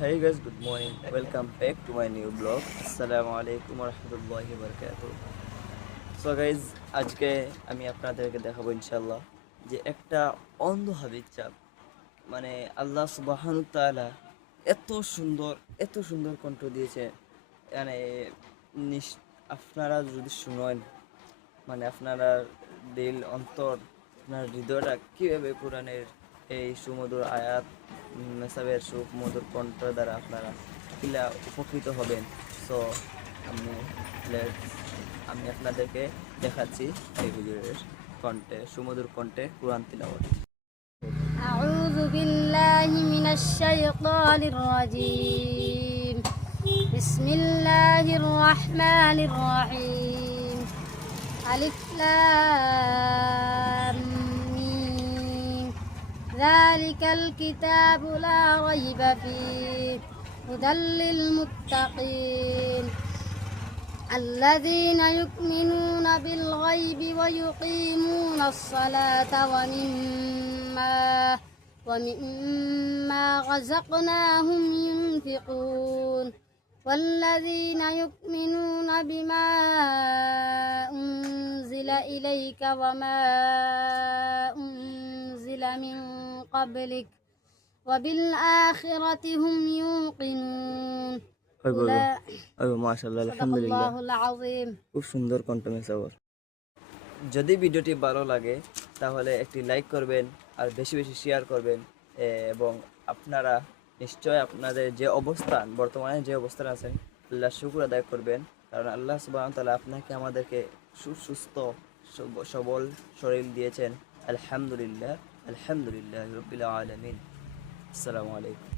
Hey guys, good morning. Welcome back to my new blog. Assalamu alaikum warahmatullahi wabarakatuh. So guys, আজকে আমি আপনাদেরকে দেখাবো ইনশাল্লাহ যে একটা অন্ধ হাবিজ চাপ, মানে আল্লাহ সুবহানাহু ওয়া তাআলা এত সুন্দর কণ্ঠ দিয়েছে। মানে নিশ- আপনারা যদি শুনেন, মানে আপনারা দিল অন্তর, আপনার হৃদয়টা কীভাবে কোরআনের এই সুমধুর আয়াত মেসাবের সুমধুর কণ্ঠ দ্বারা আপনারা কিলা উপকৃত হবেন। সো আমি let's- আমি আপনাদেরকে দেখাচ্ছি এই হুজুরের কণ্ঠে, সুমধুর কণ্ঠে কোরআন তিলাওয়াত। أعوذ بالله من الشيطان الرجيم. بسم الله الرحمن الرحيم. ألف لام ميم. ذلك الكتاب لا ريب فيه هدى للمتقين الذين يؤمنون بالغيب ويقيمون الصلاة ومما رزقناهم ينفقون والذين يؤمنون بما أنزل إليك وما أنزل من قبلك وبالآخرة هم يوقنون. মাশাআল্লাহ, صدق আলহামদুলিল্লাহ, الله العظيم. খুব সুন্দর কণ্ঠ মেসাবর। যদি ভিডিওটি ভালো লাগে তাহলে একটি লাইক করবেন আর বেশি বেশি শেয়ার করবেন, এবং আপনারা নিশ্চয় আপনাদের যে অবস্থান, বর্তমানে যে অবস্থান আছেন, আল্লাহ শুকর আদায় করবেন, কারণ আল্লাহ সুবহানাহু ওয়া তাআলা আপনাকে আমাদেরকে সুস্থ সবল শরীর দিয়েছেন। আলহামদুলিল্লাহ, আলহামদুলিল্লাহ রাব্বিল আলামিন। আসসালামু আলাইকুম।